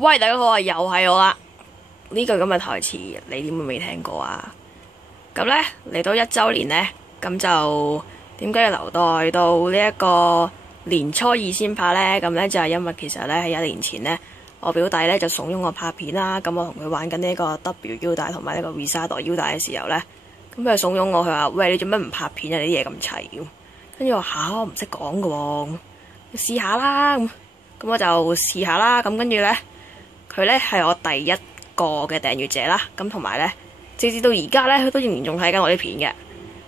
喂，大家好啊，又係我啦！呢句咁嘅台詞，你點會未聽過啊？咁呢，嚟到1週年呢，咁就點解要留待到呢一個年初二先拍呢？咁呢就係因為其實呢，喺1年前呢，我表弟呢就慫恿我拍片啦。咁我同佢玩緊呢個 W 腰帶同埋呢個 Visado 腰帶嘅時候呢，咁佢就慫恿我，佢話：喂，你做咩唔拍片啊？你啲嘢咁齊。跟住我嚇，我唔識講㗎喎，試下啦。咁我就試下啦。咁跟住呢，佢呢係我第一個嘅訂閱者啦。咁同埋呢，直至到而家呢，佢都仍然仲睇緊我啲片嘅。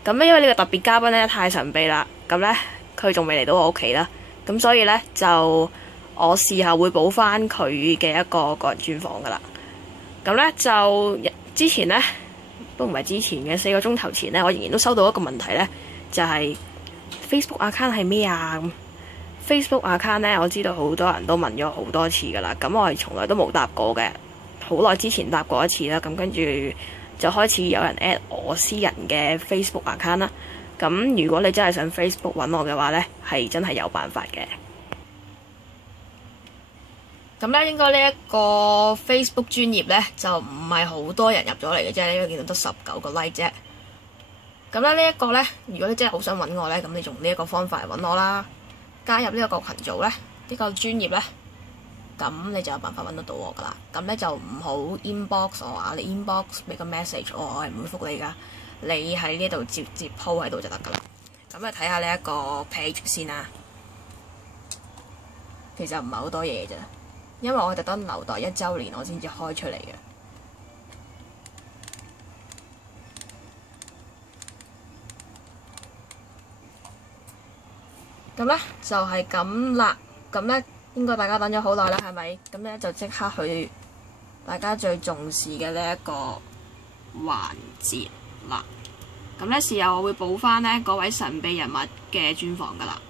咁咧，因為呢個特別嘉賓咧太神秘啦，咁咧佢仲未嚟到我屋企啦，咁所以咧就我試下會補翻佢嘅一個個人專訪噶啦。咁咧就之前咧都唔係之前嘅4個鐘頭前咧，我仍然都收到一個問題咧，就係 Facebook account 係咩啊？咁 Facebook account 咧，我知道好多人都問咗好多次噶啦，咁我係從來都冇答過嘅，好耐之前答過一次啦，咁跟住就開始有人 at 我私人嘅 Facebook account 啦。咁如果你真係上 Facebook 揾我嘅話呢，係真係有辦法嘅。咁呢應該呢一個 Facebook 專頁呢，就唔係好多人入咗嚟嘅啫，因為見到得19個 like 啫。咁咧呢一個呢，如果你真係好想揾我呢，咁你用呢一個方法嚟揾我啦。加入呢一個群組呢，呢個專頁呢，咁你就有辦法揾得到我噶啦。咁咧就唔好 inbox 我啊！你 inbox 俾個 message 我係唔會覆你噶。你喺呢度接 po 喺度就得噶啦。咁啊睇下呢一個 page 先啦。其實唔係好多嘢啫，因為我特登留待1週年我先至開出嚟嘅。咁咧就係咁啦。咁咧應該大家等咗好耐啦，係咪？咁咧就即刻去大家最重視嘅呢一個環節啦。咁咧事後我會補翻呢嗰位神秘人物嘅專訪噶啦。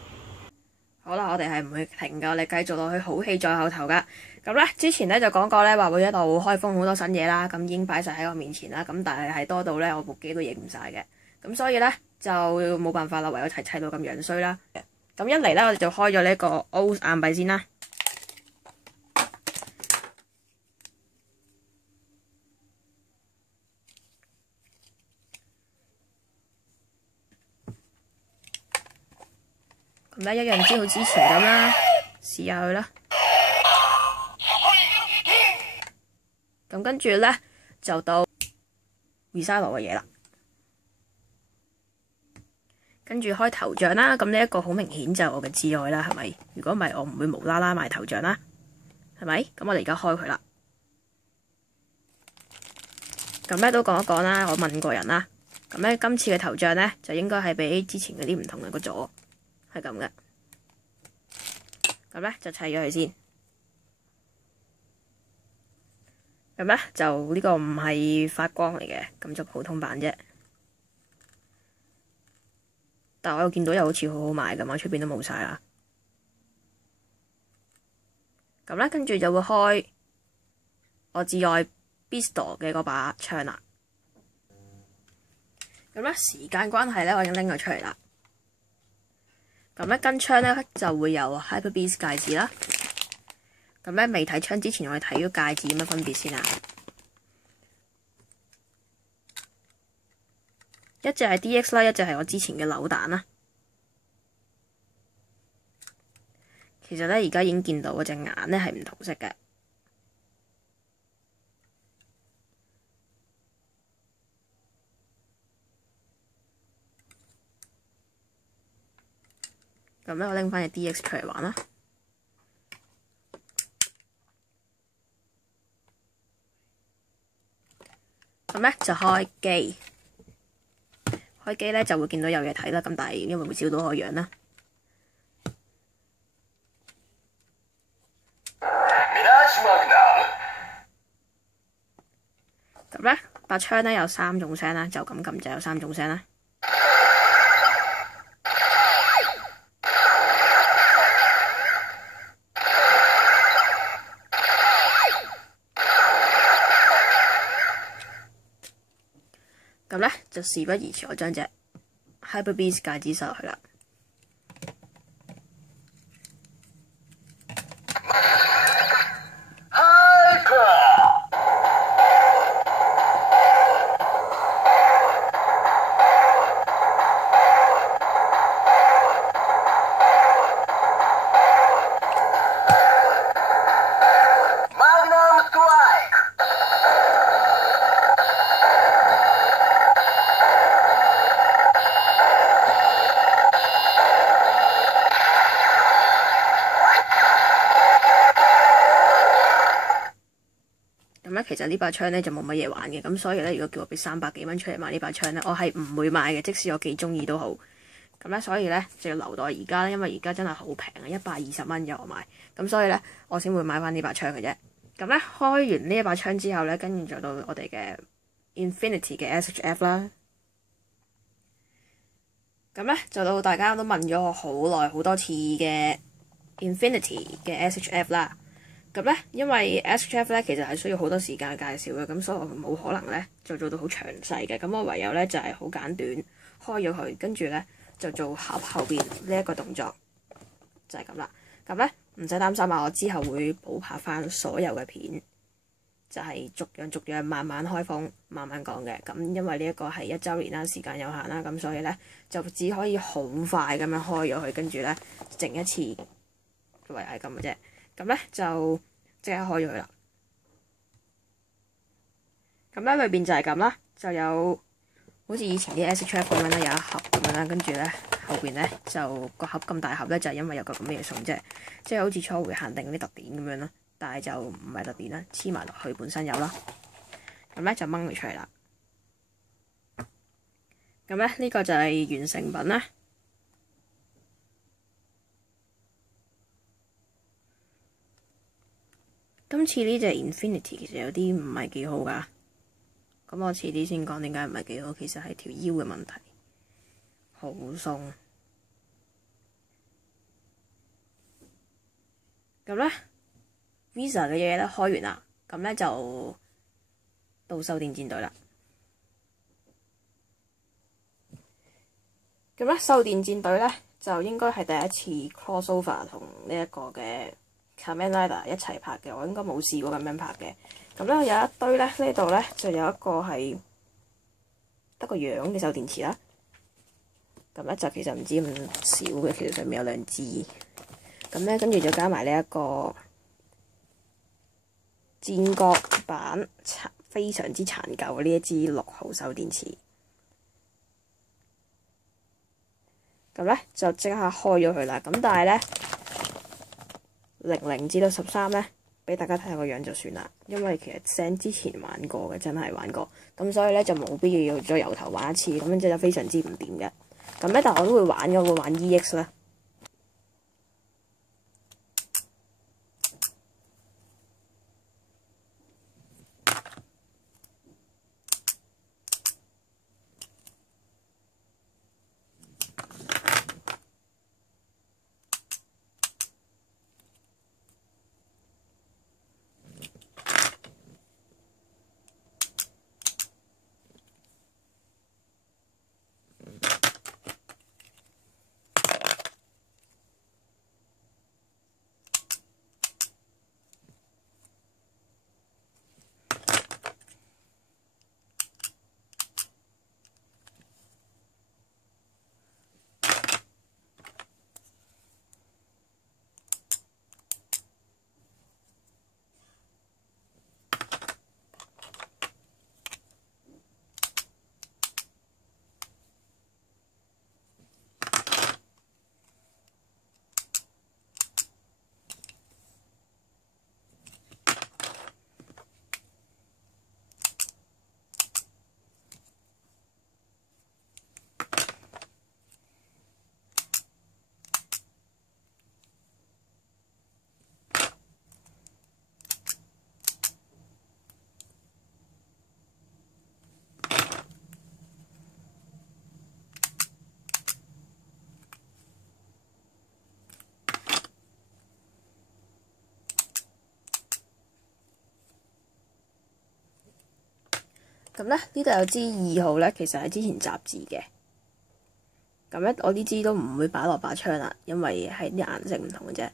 好啦，我哋係唔會停噶，我哋繼續落去，好戲在後頭噶。咁咧之前咧就講過咧話會一度開封好多新嘢啦，咁已經擺晒喺我面前啦。咁但係多到咧我部機都影唔晒嘅，咁所以咧就冇辦法啦，唯有砌到咁樣衰啦。咁一嚟咧，我哋就開咗呢個 O 硬幣先啦。咁咧一樣知好之前咁啦，試下佢啦。咁跟住咧就到 Visado 嘅嘢啦。跟住開頭像啦，咁呢一個好明顯就係我嘅摯愛啦，係咪？如果唔係，我唔會無啦啦賣頭像啦，係咪？咁我哋而家開佢啦。咁咧都講一講啦，我問過人啦。咁咧今次嘅頭像咧就應該係比之前嗰啲唔同嘅個座，係咁嘅。咁咧就砌咗佢先。咁咧就呢個唔係發光嚟嘅，咁就普通版啫。但我又見到又好似好好賣咁，我出邊都冇晒啦。咁咧，跟住就會開我摯愛 Bisto 嘅嗰把槍啦。咁咧，時間關係咧，我已經拎佢出嚟啦。咁咧，跟槍咧就會有 Hyper Beast 戒指啦。咁咧，未睇槍之前，我哋睇咗戒指有乜分別先啊？一隻係 DX 啦，一隻係我之前嘅扭蛋啦。其實咧，而家已經見到嗰隻眼咧係唔同色嘅。咁咧，我拎翻隻 DX 出嚟玩啦。咁咧就開機。開機咧就會見到有嘢睇啦，咁但係因為會照到我樣啦。咁咧把槍咧有3種聲啦，就咁撳就有3種聲啦。咁咧就事不宜遲，我將隻 Hyper Beast 戒指塞落去啦。咧，其實呢把槍咧就冇乜嘢玩嘅，咁所以咧，如果叫我俾300幾蚊出嚟買呢把槍咧，我係唔會買嘅，即使我幾中意都好。咁咧，所以咧就要留待而家咧，因為而家真係好平啊，120蚊有我買，咁所以咧我先會買翻呢把槍嘅啫。咁咧開完呢一把槍之後咧，跟住就到我哋嘅 Infinity 嘅 SHF 啦。咁咧就到大家都問咗我好耐好多次嘅 Infinity 嘅 SHF 啦。咁咧，因為 SHF 咧其實係需要好多時間介紹嘅，咁所以我冇可能咧就做到好詳細嘅。咁我唯有咧就係好簡短開咗佢，跟住咧就做盒後邊呢一個動作，就係咁啦。咁咧唔使擔心啊，我之後會補拍翻所有嘅片，就係逐樣慢慢開封，慢慢講嘅。咁因為呢一個係1週年啦，時間有限啦，咁所以咧就只可以好快咁樣開咗佢，跟住咧整一次，唯係咁嘅啫。咁咧就即刻開咗佢啦。咁咧裏邊就係咁啦，就有好似以前啲 SHF 咁樣啦，有一盒咁樣啦，跟住咧後邊咧就個盒咁大盒咧，就係因為有個咁嘅嘢送啫，即係好似初回限定嗰啲特典咁樣啦，但係就唔係特典啦，黐埋落去本身有啦。咁咧就掹佢出嚟啦。咁咧呢個就係完成品啦。今次呢隻 Infinity 其實有啲唔係幾好㗎，咁我遲啲先講點解唔係幾好。其實係條腰嘅問題，好鬆。咁咧 Visa 嘅嘢咧開完啦，咁咧就到獸電戰隊啦。咁咧獸電戰隊咧就應該係第一次 crossover 同呢一個嘅Kamen Rider 一齊拍嘅，我應該冇試過咁樣拍嘅。咁咧有一堆咧，呢度咧就有一個係得個樣嘅手電池啦。咁咧就其實唔知咁少嘅，其實上面有2支。咁咧跟住就加埋呢一個戰國版非常之殘舊嘅呢一支6號手電池。咁咧就即刻開咗佢啦。咁但係咧00至到13咧，俾大家睇下個樣就算啦。因為其實 Zen 之前玩過嘅，真係玩過，咁所以咧就冇必要再由頭玩一次，咁樣就非常之唔掂嘅。咁咧，但係我都會玩嘅，我會玩 EX 啦。咁咧呢度有支2號咧，其實係之前雜誌嘅。咁咧我呢支都唔會擺落把槍啦，因為係啲顏色唔同嘅啫。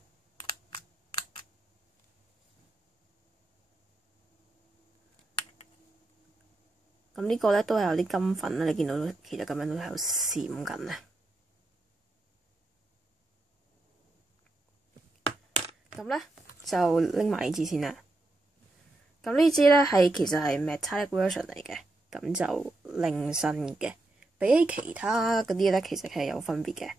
咁呢個咧都係有啲金粉啦，你見到其實咁樣都喺度閃緊啊。咁咧就拎埋呢支先啦。咁呢支咧係其實係 metallic version 嚟嘅，咁就另身嘅，比起其他嗰啲咧其實係有分別嘅，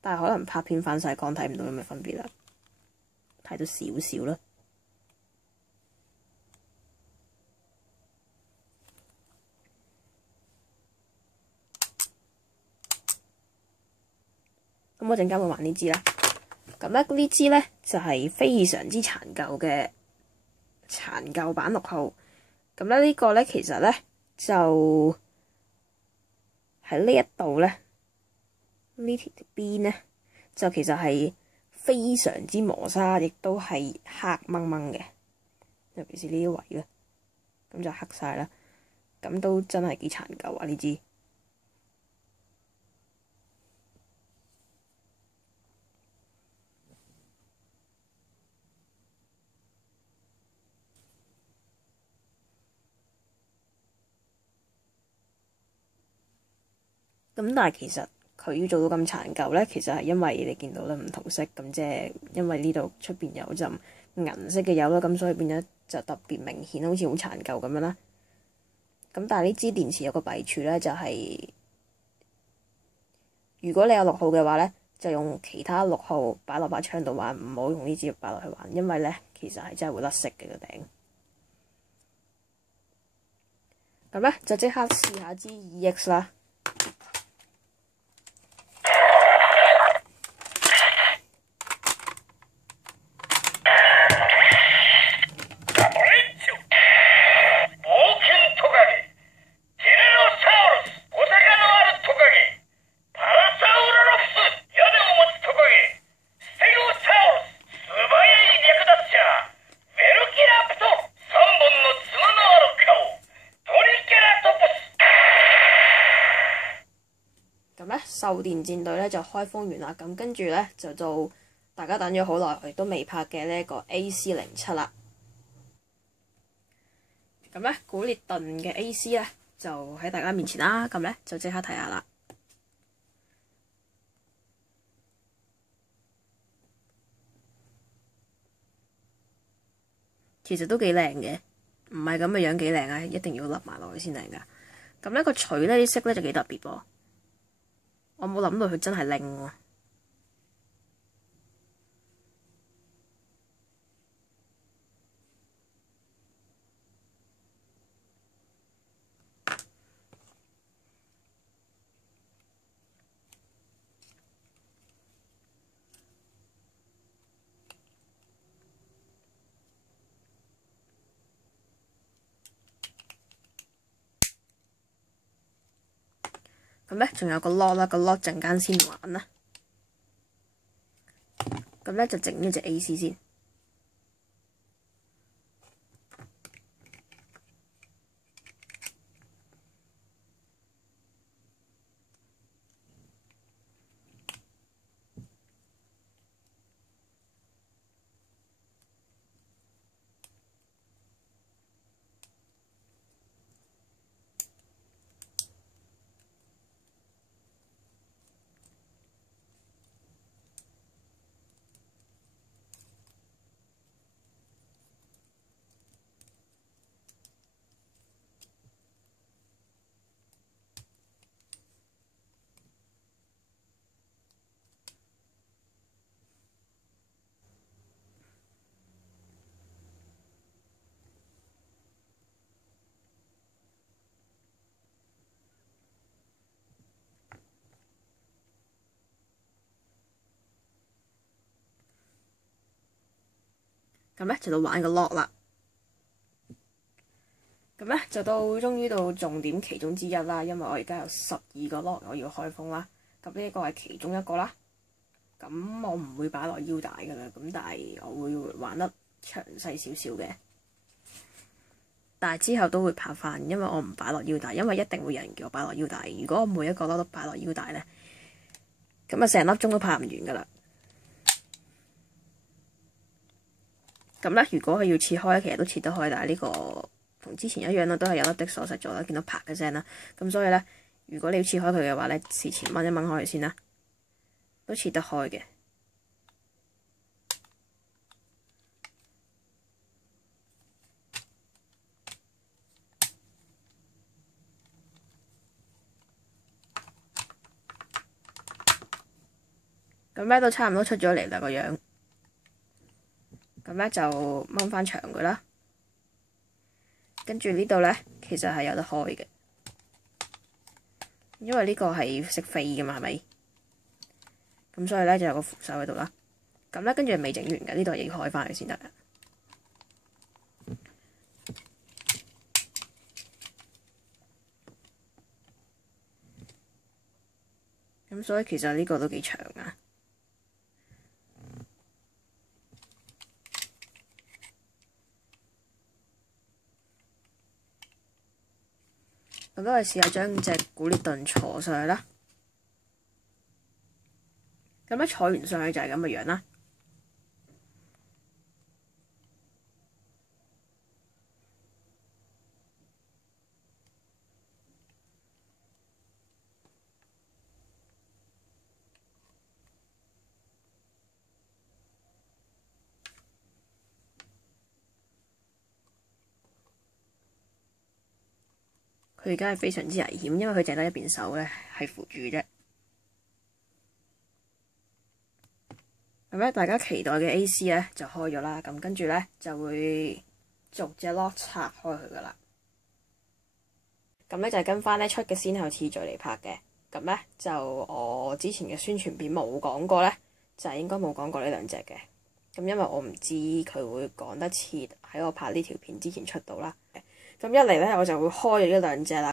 但係可能拍片反晒光睇唔到有咩分別啦，睇到少少啦。咁我陣間會玩呢支啦。咁咧呢支咧就係非常之殘舊嘅殘舊版6號。咁咧呢個咧其實咧就喺呢一度咧呢條邊咧就其實係非常之磨砂，亦都係黑掹掹嘅，尤其是呢啲位咧，咁就黑晒啦。咁都真係幾殘舊啊呢支。咁但係其實佢要做到咁殘舊咧，其實係因為你見到咧唔同色，咁即係因為呢度出邊有陣銀色嘅油啦，咁所以變咗就特別明顯，好似好殘舊咁樣啦。咁但係呢支電池有個弊處咧，就係如果你有6號嘅話咧，就用其他6號擺落把槍度玩，唔好用呢支擺落去玩，因為咧其實係真係會甩色嘅個頂。咁咧就即刻試下支 EX 啦。獸電戰隊咧就開封完啦，咁跟住咧就到大家等咗好耐，我亦都未拍嘅呢一個 AC07啦。咁咧古列頓嘅 AC 咧就喺大家面前啦，咁咧就即刻睇下啦。其實都幾靚嘅，唔係咁嘅樣幾靚啊，一定要笠埋落去先靚噶。咁咧個錘咧啲色咧就幾特別喎。我冇諗到佢真係靚喎。咁咧仲有個 lock 啦，個 lock 陣間先玩啦。咁咧就整呢隻 AC 先。咁咧就到玩個 lock 啦。咁咧就終於到重點其中之一啦，因為我而家有12個 lock 我要開封啦。咁呢一個係其中一個啦。咁我唔會擺落腰帶噶啦，咁但係我會玩得詳細少少嘅。但係之後都會拍翻，因為我唔擺落腰帶，因為一定會有人叫我擺落腰帶。如果我每一個 lock 都擺落腰帶咧，咁啊成粒鐘都拍唔完噶啦。咁咧，如果佢要切開，其實都切得開，但係呢個同之前一樣啦，都係有粒的鎖實咗啦，見到啪嘅聲啦。咁所以咧，如果你要切開佢嘅話咧，事前掹一掹開佢先啦，都切得開嘅。咁咧都差唔多出咗嚟啦個樣。咁咧就掹翻長佢啦，跟住呢度咧其實係有得開嘅，因為呢個係識飛噶嘛，係咪？咁所以咧就有個扶手喺度啦。咁咧跟住未整完嘅，呢度要開翻佢先得。咁所以其實呢個都幾長啊。咁都係試下將隻古列頓坐上去啦。咁咧坐完上去就係咁嘅樣啦。佢而家係非常之危險，因為佢淨得一邊手咧係扶住啫。咁咧，大家期待嘅 AC 咧就開咗啦。咁跟住咧就會逐隻 lock 拆開佢噶啦。咁咧就係跟翻咧出嘅先後次序嚟拍嘅。咁咧就我之前嘅宣傳片冇講過咧，就係應該冇講過呢兩隻嘅。咁因為我唔知佢會趕得切喺我拍呢條片之前出到啦。咁一嚟咧，我就會開咗呢兩隻啦。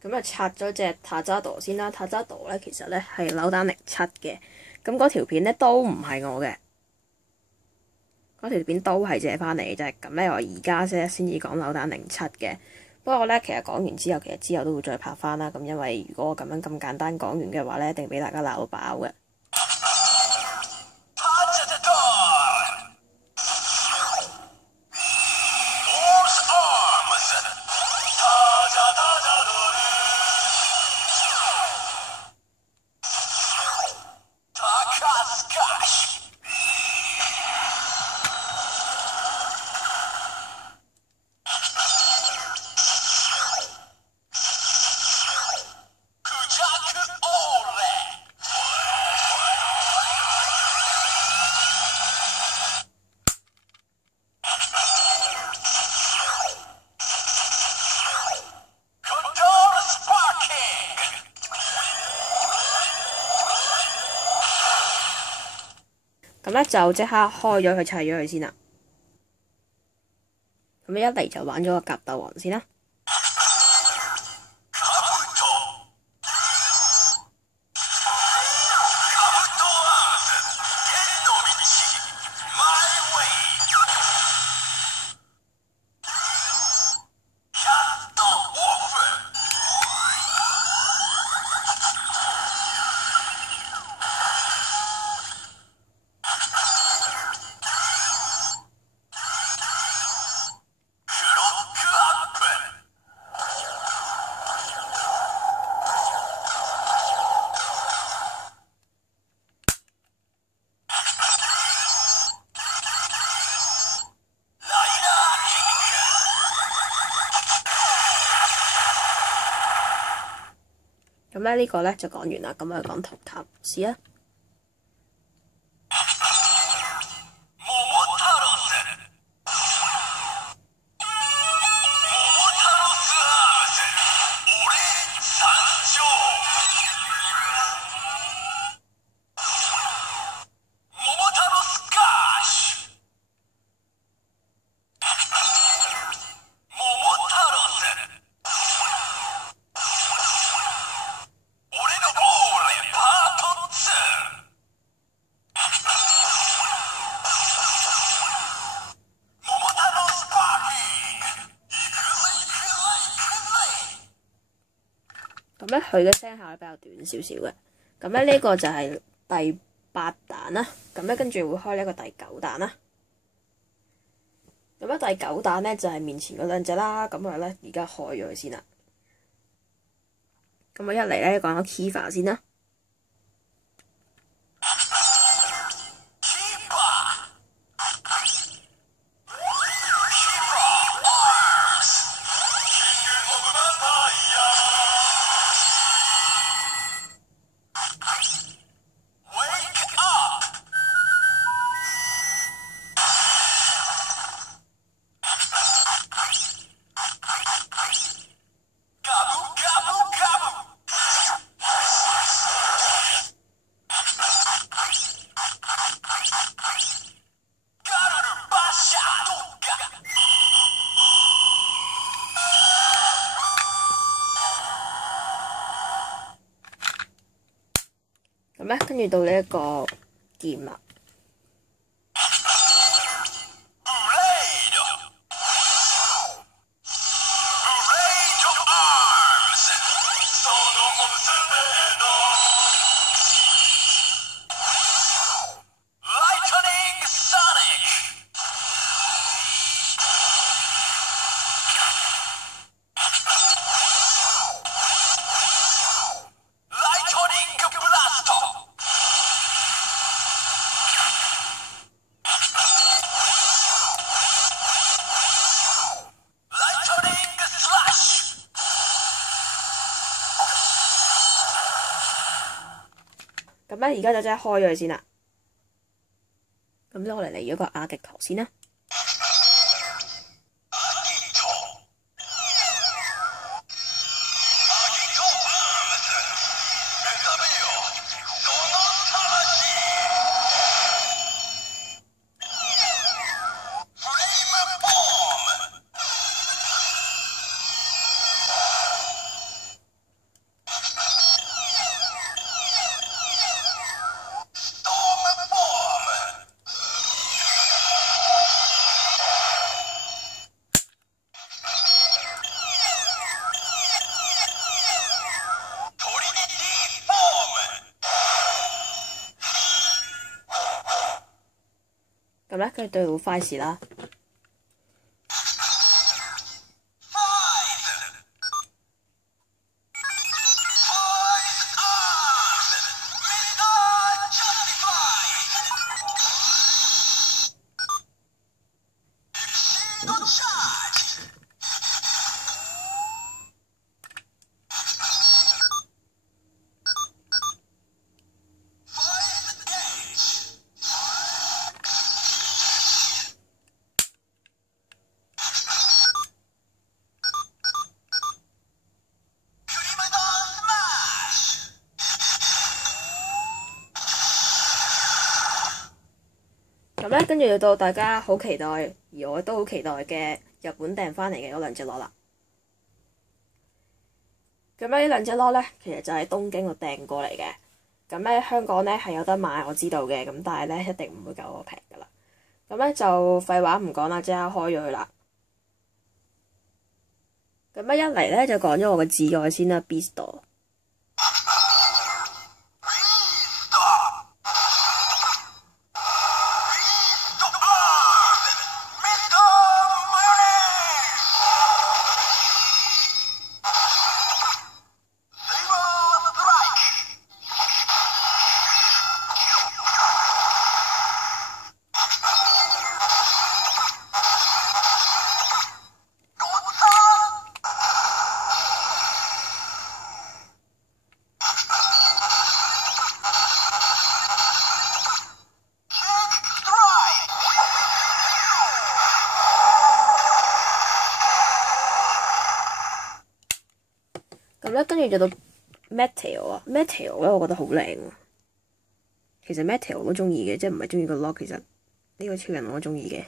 咁就拆咗隻塔扎朵先啦。塔扎朵咧其實咧係扭蛋07嘅，咁嗰條片咧都唔係我嘅，嗰條片都係借翻嚟嘅啫。咁咧我而家先至講扭蛋07嘅。不過咧其實講完之後，其實之後都會再拍翻啦。咁因為如果我咁樣咁簡單講完嘅話咧，一定俾大家鬧到飽嘅。咁咧就即刻開咗佢砌咗佢先啦。咁一嚟就玩咗個甲鬥王先啦。咁咧呢個咧就講完啦，咁啊講圖塔試啦。咧佢嘅聲效咧比較短少少嘅。咁咧呢個就係第8彈啦。咁咧跟住會開呢一個第9彈啦。咁咧第9彈咧就係面前嗰兩隻啦。咁我咧而家開咗佢先啦。咁我一嚟咧講咗 Kiva 先啦。咁咧，跟住到呢一個劍啦。咁咧，而家就真係開咗佢先啦。咁咧，我哋嚟咗個阿極陀先啦。咁咧，跟住對到 Faiz 啦。咁咧，跟住到大家好期待，而我都好期待嘅日本訂翻嚟嘅嗰兩隻 LOT 啦。咁咧呢兩隻 LOT 咧，其實就喺東京度訂過嚟嘅。咁咧香港咧係有得買，我知道嘅。咁但係咧一定唔會夠我平噶啦。咁咧就廢話唔講啦，即刻開咗佢啦。咁一嚟咧就講咗我嘅摯愛先啦 ，Beastars。咁咧，跟住就到 Metale 啊 ，Metale 咧，我覺得好靚啊。其實 Metale 我都中意嘅，即係唔係中意個 LOT。其實呢個超人我都中意嘅。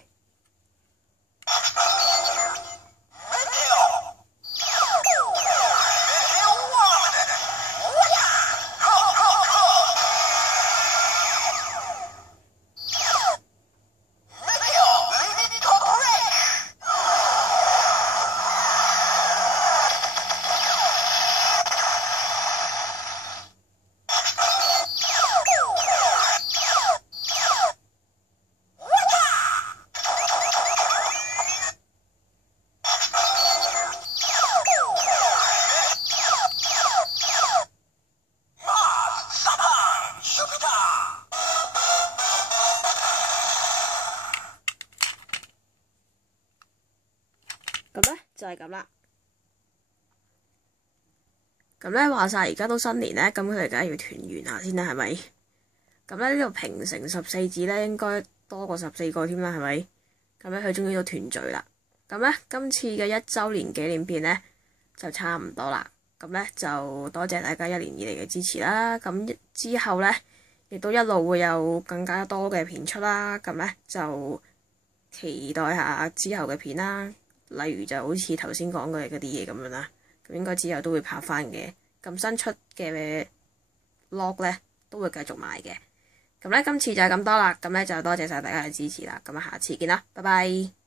係咁啦。咁咧話晒而家都新年咧，咁佢哋梗係要團圓下先啦，係咪？咁咧呢度平成14字咧，應該多過14個添啦，係咪？咁咧佢終於都團聚啦。咁咧今次嘅1週年紀念片咧就差唔多啦。咁咧就多謝大家1年以嚟嘅支持啦。咁之後咧亦都一路會有更加多嘅片出啦。咁咧就期待下之後嘅片啦。例如就好似頭先講嘅嗰啲嘢咁樣啦。咁應該之後都會拍翻嘅。咁新出嘅 vlog 咧都會繼續賣嘅。咁咧今次就係咁多啦。咁咧就多謝晒大家嘅支持啦。咁啊下次見啦，拜拜。